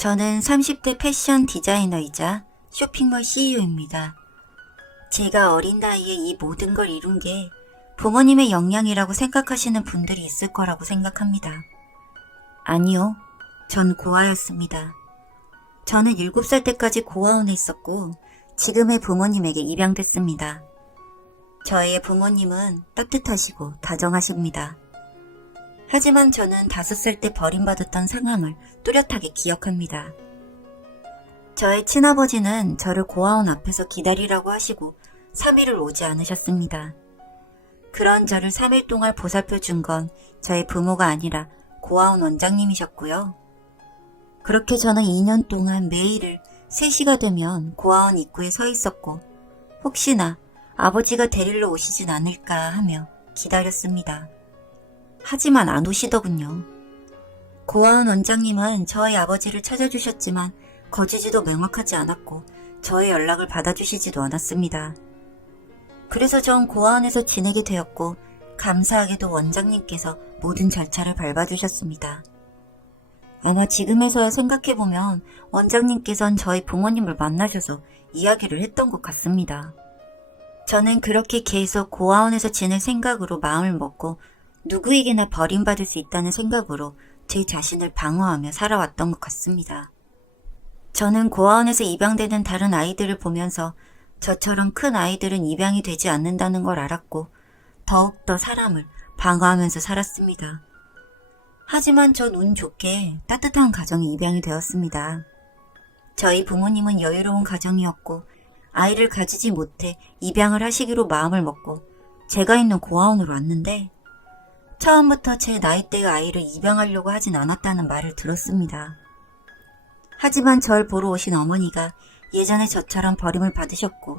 저는 30대 패션 디자이너이자 쇼핑몰 CEO입니다. 제가 어린 나이에 이 모든 걸 이룬 게 부모님의 역량이라고 생각하시는 분들이 있을 거라고 생각합니다. 아니요, 전 고아였습니다. 저는 7살 때까지 고아원에 있었고 지금의 부모님에게 입양됐습니다. 저의 부모님은 따뜻하시고 다정하십니다. 하지만 저는 5살 때 버림받았던 상황을 뚜렷하게 기억합니다. 저의 친아버지는 저를 고아원 앞에서 기다리라고 하시고 3일을 오지 않으셨습니다. 그런 저를 3일 동안 보살펴 준 건 저의 부모가 아니라 고아원 원장님이셨고요. 그렇게 저는 2년 동안 매일을 3시가 되면 고아원 입구에 서 있었고 혹시나 아버지가 데리러 오시진 않을까 하며 기다렸습니다. 하지만 안 오시더군요. 고아원 원장님은 저희 아버지를 찾아주셨지만 거주지도 명확하지 않았고 저의 연락을 받아주시지도 않았습니다. 그래서 전 고아원에서 지내게 되었고 감사하게도 원장님께서 모든 절차를 밟아주셨습니다. 아마 지금에서야 생각해보면 원장님께선 저희 부모님을 만나셔서 이야기를 했던 것 같습니다. 저는 그렇게 계속 고아원에서 지낼 생각으로 마음을 먹고 누구에게나 버림받을 수 있다는 생각으로 제 자신을 방어하며 살아왔던 것 같습니다. 저는 고아원에서 입양되는 다른 아이들을 보면서 저처럼 큰 아이들은 입양이 되지 않는다는 걸 알았고 더욱더 사람을 방어하면서 살았습니다. 하지만 전 운 좋게 따뜻한 가정에 입양이 되었습니다. 저희 부모님은 여유로운 가정이었고 아이를 가지지 못해 입양을 하시기로 마음을 먹고 제가 있는 고아원으로 왔는데 처음부터 제 나이대의 아이를 입양하려고 하진 않았다는 말을 들었습니다. 하지만 절 보러 오신 어머니가 예전에 저처럼 버림을 받으셨고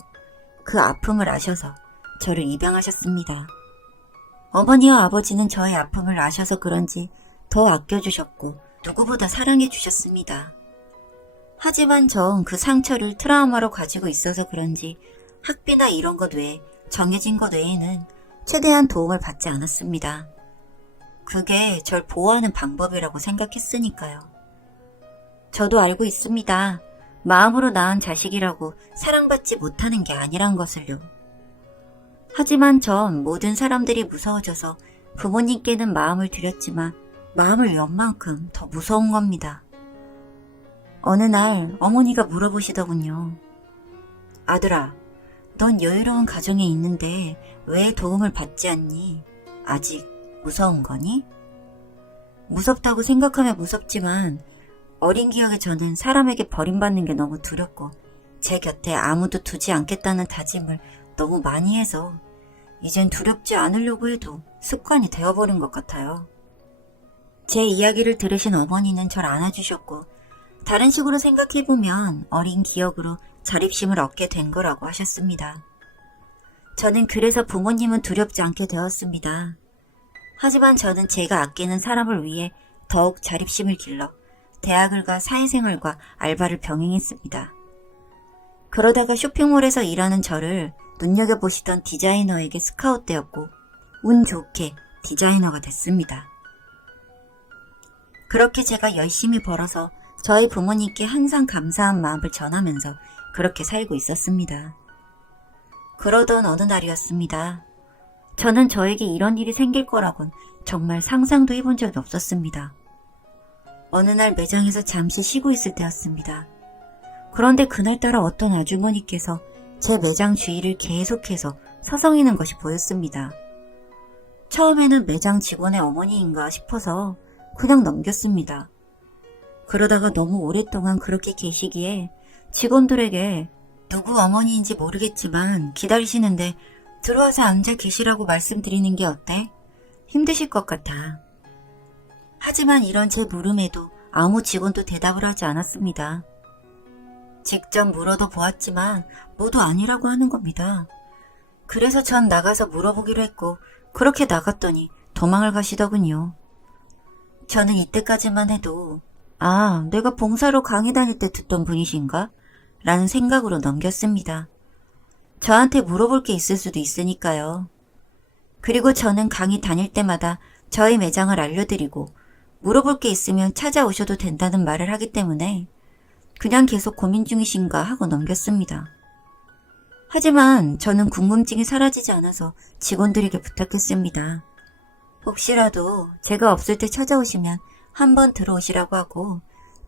그 아픔을 아셔서 저를 입양하셨습니다. 어머니와 아버지는 저의 아픔을 아셔서 그런지 더 아껴주셨고 누구보다 사랑해 주셨습니다. 하지만 전 그 상처를 트라우마로 가지고 있어서 그런지 학비나 이런 것 외에 정해진 것 외에는 최대한 도움을 받지 않았습니다. 그게 절 보호하는 방법이라고 생각했으니까요. 저도 알고 있습니다. 마음으로 낳은 자식이라고 사랑받지 못하는 게 아니란 것을요. 하지만 전 모든 사람들이 무서워져서 부모님께는 마음을 드렸지만 마음을 연 만큼 더 무서운 겁니다. 어느 날 어머니가 물어보시더군요. 아들아, 넌 여유로운 가정에 있는데 왜 도움을 받지 않니? 아직 무서운 거니? 무섭다고 생각하면 무섭지만 어린 기억에 저는 사람에게 버림받는 게 너무 두렵고 제 곁에 아무도 두지 않겠다는 다짐을 너무 많이 해서 이젠 두렵지 않으려고 해도 습관이 되어버린 것 같아요. 제 이야기를 들으신 어머니는 절 안아주셨고 다른 식으로 생각해보면 어린 기억으로 자립심을 얻게 된 거라고 하셨습니다. 저는 그래서 부모님은 두렵지 않게 되었습니다. 하지만 저는 제가 아끼는 사람을 위해 더욱 자립심을 길러 대학을 가 사회생활과 알바를 병행했습니다. 그러다가 쇼핑몰에서 일하는 저를 눈여겨보시던 디자이너에게 스카웃되었고 운 좋게 디자이너가 됐습니다. 그렇게 제가 열심히 벌어서 저희 부모님께 항상 감사한 마음을 전하면서 그렇게 살고 있었습니다. 그러던 어느 날이었습니다. 저는 저에게 이런 일이 생길 거라곤 정말 상상도 해본 적이 없었습니다. 어느 날 매장에서 잠시 쉬고 있을 때였습니다. 그런데 그날따라 어떤 아주머니께서 제 매장 주위를 계속해서 서성이는 것이 보였습니다. 처음에는 매장 직원의 어머니인가 싶어서 그냥 넘겼습니다. 그러다가 너무 오랫동안 그렇게 계시기에 직원들에게 누구 어머니인지 모르겠지만 기다리시는데 들어와서 앉아 계시라고 말씀드리는 게 어때? 힘드실 것 같아. 하지만 이런 제 물음에도 아무 직원도 대답을 하지 않았습니다. 직접 물어도 보았지만 모두 아니라고 하는 겁니다. 그래서 전 나가서 물어보기로 했고 그렇게 나갔더니 도망을 가시더군요. 저는 이때까지만 해도 아, 내가 봉사로 강의 다닐 때 듣던 분이신가? 라는 생각으로 넘겼습니다. 저한테 물어볼 게 있을 수도 있으니까요. 그리고 저는 강의 다닐 때마다 저희 매장을 알려드리고 물어볼 게 있으면 찾아오셔도 된다는 말을 하기 때문에 그냥 계속 고민 중이신가 하고 넘겼습니다. 하지만 저는 궁금증이 사라지지 않아서 직원들에게 부탁했습니다. 혹시라도 제가 없을 때 찾아오시면 한번 들어오시라고 하고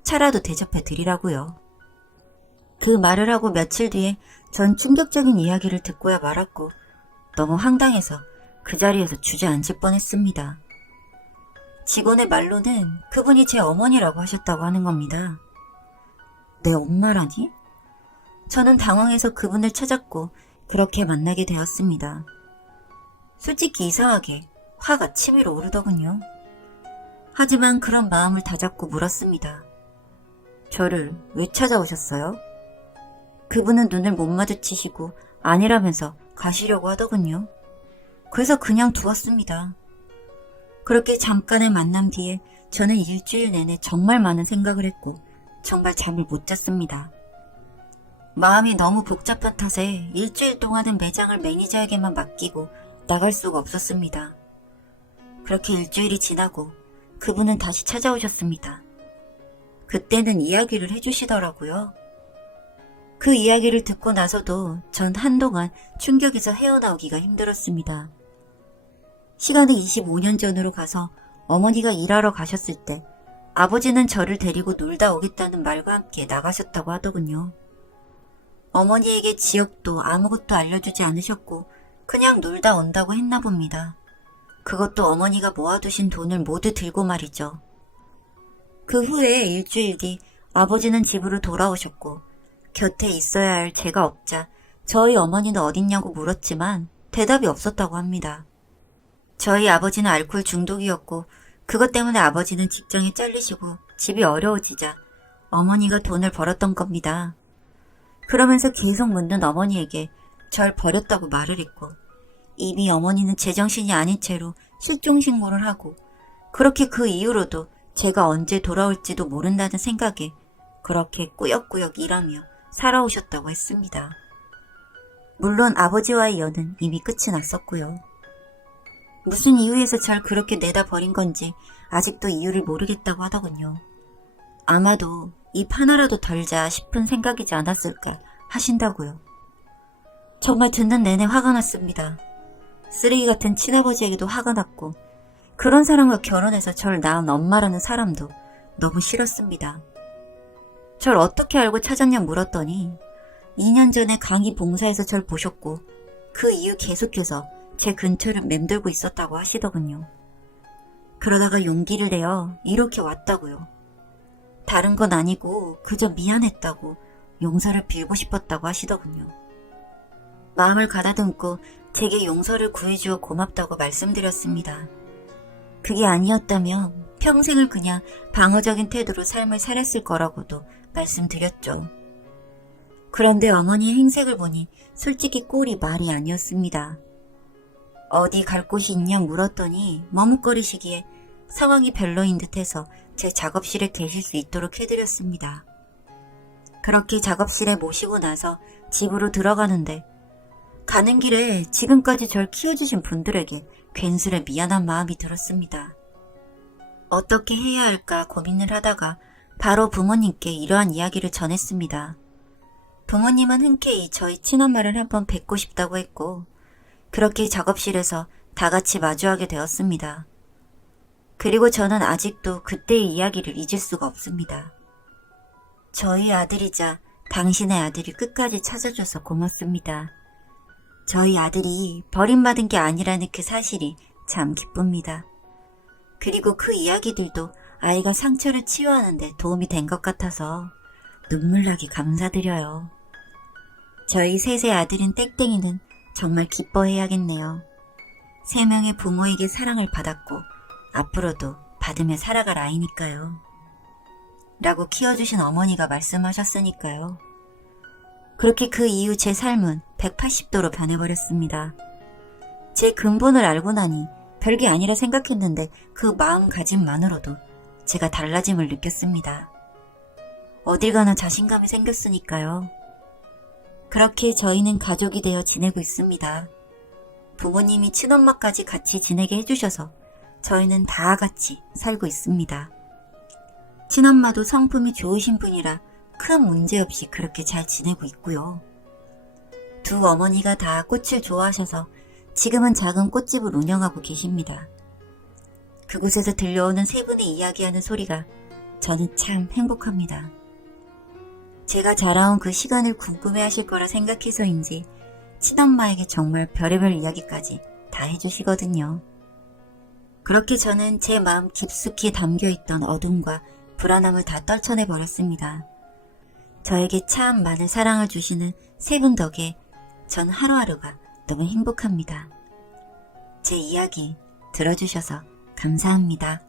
차라도 대접해 드리라고요. 그 말을 하고 며칠 뒤에 전 충격적인 이야기를 듣고야 말았고 너무 황당해서 그 자리에서 주저앉을 뻔했습니다. 직원의 말로는 그분이 제 어머니라고 하셨다고 하는 겁니다. 내 엄마라니? 저는 당황해서 그분을 찾았고 그렇게 만나게 되었습니다. 솔직히 이상하게 화가 치밀어 오르더군요. 하지만 그런 마음을 다잡고 물었습니다. 저를 왜 찾아오셨어요? 그분은 눈을 못 마주치시고 아니라면서 가시려고 하더군요. 그래서 그냥 두었습니다. 그렇게 잠깐의 만남 뒤에 저는 일주일 내내 정말 많은 생각을 했고 정말 잠을 못 잤습니다. 마음이 너무 복잡한 탓에 일주일 동안은 매장을 매니저에게만 맡기고 나갈 수가 없었습니다. 그렇게 일주일이 지나고 그분은 다시 찾아오셨습니다. 그때는 이야기를 해주시더라고요. 그 이야기를 듣고 나서도 전 한동안 충격에서 헤어나오기가 힘들었습니다. 시간은 25년 전으로 가서 어머니가 일하러 가셨을 때 아버지는 저를 데리고 놀다 오겠다는 말과 함께 나가셨다고 하더군요. 어머니에게 지역도 아무것도 알려주지 않으셨고 그냥 놀다 온다고 했나 봅니다. 그것도 어머니가 모아두신 돈을 모두 들고 말이죠. 그 후에 일주일 뒤 아버지는 집으로 돌아오셨고 곁에 있어야 할 제가 없자 저희 어머니는 어딨냐고 물었지만 대답이 없었다고 합니다. 저희 아버지는 알코올 중독이었고 그것 때문에 아버지는 직장에 잘리시고 집이 어려워지자 어머니가 돈을 벌었던 겁니다. 그러면서 계속 묻는 어머니에게 절 버렸다고 말을 했고 이미 어머니는 제정신이 아닌 채로 실종신고를 하고 그렇게 그 이후로도 제가 언제 돌아올지도 모른다는 생각에 그렇게 꾸역꾸역 일하며 살아오셨다고 했습니다. 물론 아버지와의 연은 이미 끝이 났었고요. 무슨 이유에서 절 그렇게 내다 버린 건지 아직도 이유를 모르겠다고 하더군요. 아마도 입 하나라도 덜자 싶은 생각이지 않았을까 하신다고요. 정말 듣는 내내 화가 났습니다. 쓰레기 같은 친아버지에게도 화가 났고 그런 사람과 결혼해서 절 낳은 엄마라는 사람도 너무 싫었습니다. 절 어떻게 알고 찾았냐 물었더니 2년 전에 강의 봉사에서 절 보셨고 그 이후 계속해서 제 근처를 맴돌고 있었다고 하시더군요. 그러다가 용기를 내어 이렇게 왔다고요. 다른 건 아니고 그저 미안했다고 용서를 빌고 싶었다고 하시더군요. 마음을 가다듬고 제게 용서를 구해주어 고맙다고 말씀드렸습니다. 그게 아니었다면 평생을 그냥 방어적인 태도로 삶을 살았을 거라고도 말씀드렸죠. 그런데 어머니의 행색을 보니 솔직히 꼴이 말이 아니었습니다. 어디 갈 곳이 있냐 물었더니 머뭇거리시기에 상황이 별로인 듯해서 제 작업실에 계실 수 있도록 해드렸습니다. 그렇게 작업실에 모시고 나서 집으로 들어가는데 가는 길에 지금까지 절 키워주신 분들에게 괜스레 미안한 마음이 들었습니다. 어떻게 해야 할까 고민을 하다가 바로 부모님께 이러한 이야기를 전했습니다. 부모님은 흔쾌히 저희 친엄마를 한번 뵙고 싶다고 했고 그렇게 작업실에서 다 같이 마주하게 되었습니다. 그리고 저는 아직도 그때의 이야기를 잊을 수가 없습니다. 저희 아들이자 당신의 아들이 끝까지 찾아줘서 고맙습니다. 저희 아들이 버림받은 게 아니라는 그 사실이 참 기쁩니다. 그리고 그 이야기들도 아이가 상처를 치유하는 데 도움이 된 것 같아서 눈물 나게 감사드려요. 저희 셋의 아들인 땡땡이는 정말 기뻐해야겠네요. 3명의 부모에게 사랑을 받았고 앞으로도 받으며 살아갈 아이니까요. 라고 키워주신 어머니가 말씀하셨으니까요. 그렇게 그 이후 제 삶은 180도로 변해버렸습니다. 제 근본을 알고 나니 별게 아니라 생각했는데 그 마음가짐만으로도 제가 달라짐을 느꼈습니다. 어딜 가나 자신감이 생겼으니까요. 그렇게 저희는 가족이 되어 지내고 있습니다. 부모님이 친엄마까지 같이 지내게 해주셔서 저희는 다 같이 살고 있습니다. 친엄마도 성품이 좋으신 분이라 큰 문제 없이 그렇게 잘 지내고 있고요. 두 어머니가 다 꽃을 좋아하셔서 지금은 작은 꽃집을 운영하고 계십니다. 그곳에서 들려오는 세 분이 이야기하는 소리가 저는 참 행복합니다. 제가 자라온 그 시간을 궁금해하실 거라 생각해서인지 친엄마에게 정말 별의별 이야기까지 다 해주시거든요. 그렇게 저는 제 마음 깊숙이 담겨있던 어둠과 불안함을 다 떨쳐내버렸습니다. 저에게 참 많은 사랑을 주시는 세 분 덕에 전 하루하루가 너무 행복합니다. 제 이야기 들어주셔서 감사합니다.